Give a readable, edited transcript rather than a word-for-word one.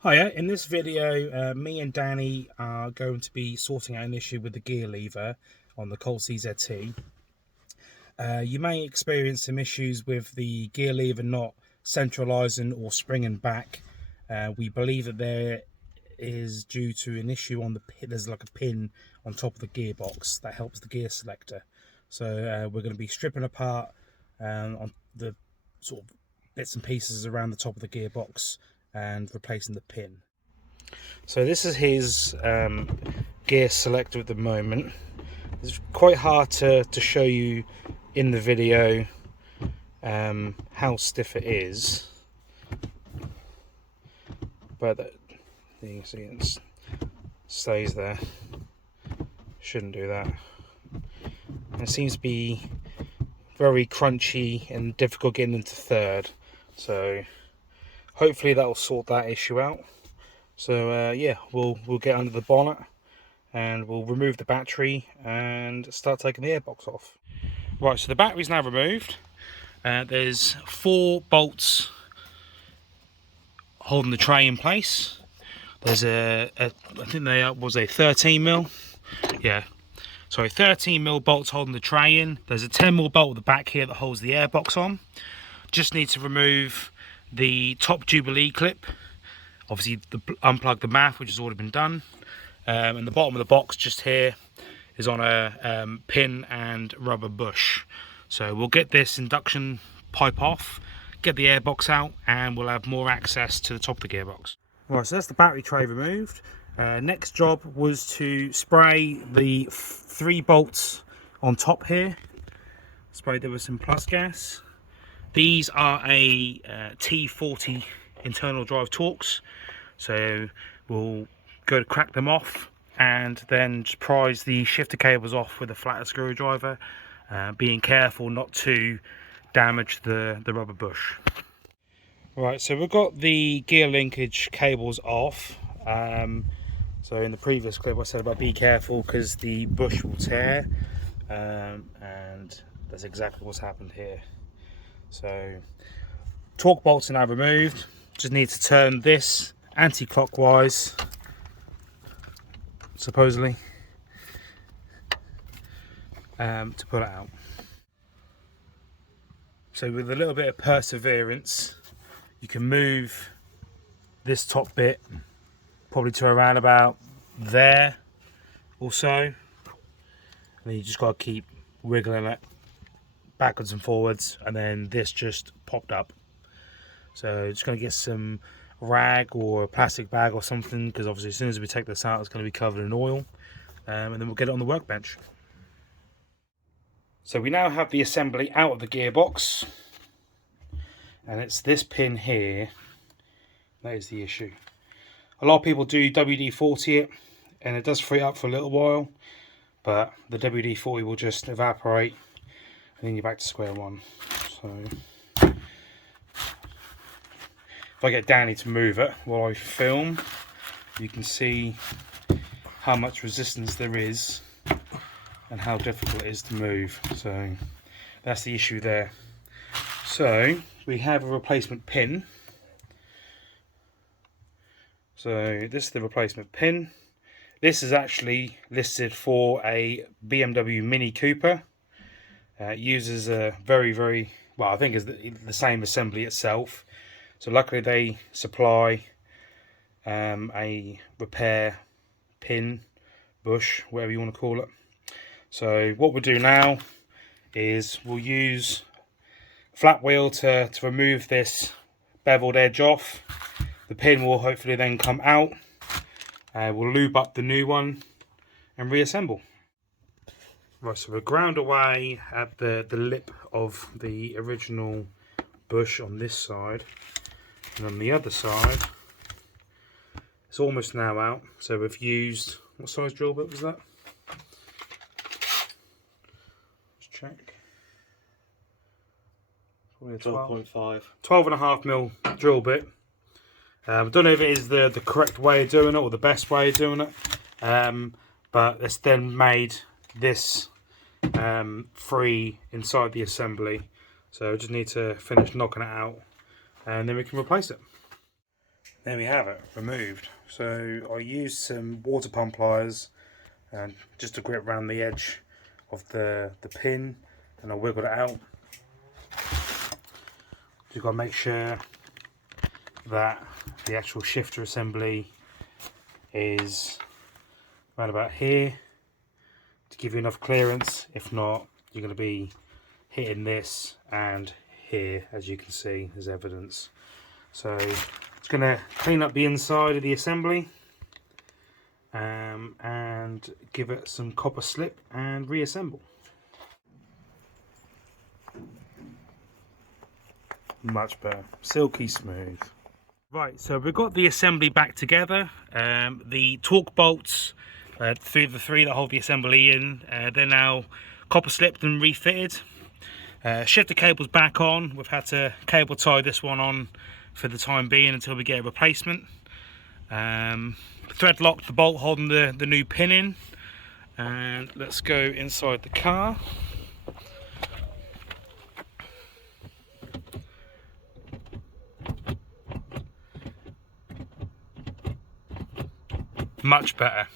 Hiya, in this video me and Danny are going to be sorting out an issue with the gear lever on the Colt CZT. You may experience some issues with the gear lever not centralising or springing back. We believe that there is due to an issue on the pin. There's like a pin on top of the gearbox that helps the gear selector. So we're going to be stripping apart on the sort of bits and pieces around the top of the gearbox and replacing the pin. So this is his gear selector at the moment. It's quite hard to show you in the video how stiff it is, but you can see it stays there. Shouldn't do that. And it seems to be very crunchy and difficult getting into third, so hopefully that will sort that issue out. So yeah, we'll get under the bonnet and we'll remove the battery and start taking the airbox off. Right, so the battery's now removed. There's 4 bolts holding the tray in place. There's I think they was a 13mm. Yeah, sorry, 13mm bolts holding the tray in. There's a 10mm bolt at the back here that holds the airbox on. Just need to remove the top Jubilee clip, obviously unplug the math, which has already been done, and the bottom of the box just here is on a pin and rubber bush. So we'll get this induction pipe off, get the airbox out, and we'll have more access to the top of the gearbox. Right, so that's the battery tray removed. Next job was to spray the 3 bolts on top here. Sprayed there with some plus gas. These are a T40 internal drive Torx, so we'll go to crack them off and then just prise the shifter cables off with a flathead screwdriver, being careful not to damage the rubber bush. Right, so we've got the gear linkage cables off. So in the previous clip I said about be careful because the bush will tear, and that's exactly what's happened here. So torque bolts are now removed. Just need to turn this anti-clockwise, supposedly, to pull it out. So with a little bit of perseverance, you can move this top bit probably to around about there or so, and then you just got to keep wiggling it backwards and forwards, and then this just popped up. So just going to get some rag or a plastic bag or something, because obviously as soon as we take this out it's going to be covered in oil, and then we'll get it on the workbench. So we now have the assembly out of the gearbox, and it's this pin here that is the issue. A lot of people do WD-40 it and it does free up for a little while, but the WD-40 will just evaporate and then you're back to square one. So if I get Danny to move it while I film, you can see how much resistance there is and how difficult it is to move. So that's the issue there. So we have a replacement pin. So this is the replacement pin. This is actually listed for a BMW Mini Cooper. It uses a very, well, I think it's the same assembly itself. So luckily they supply a repair pin, bush, whatever you want to call it. So what we'll do now is we'll use a flat wheel to remove this beveled edge off. The pin will hopefully then come out. We'll lube up the new one and reassemble. Right, so we're ground away at the lip of the original bush on this side, and on the other side it's almost now out. So we've used, what size drill bit was that? Let's check. 12.5. 12.5mm drill bit. I don't know if it is the correct way of doing it or the best way of doing it, but it's then made this free inside the assembly. So I just need to finish knocking it out and then we can replace it. There we have it, removed. So I used some water pump pliers and just to grip around the edge of the pin, and I wiggled it out. You've got to make sure that the actual shifter assembly is right about here to give you enough clearance. If not, you're going to be hitting this and here, as you can see, there's evidence. So it's going to clean up the inside of the assembly and give it some copper slip and reassemble. Much better, silky smooth. Right, so we've got the assembly back together. The torque bolts, the three that hold the assembly in, they're now copper slipped and refitted. Shifter cable's back on. We've had to cable tie this one on for the time being until we get a replacement. Thread locked the bolt holding the new pin in, and let's go inside the car. Much better.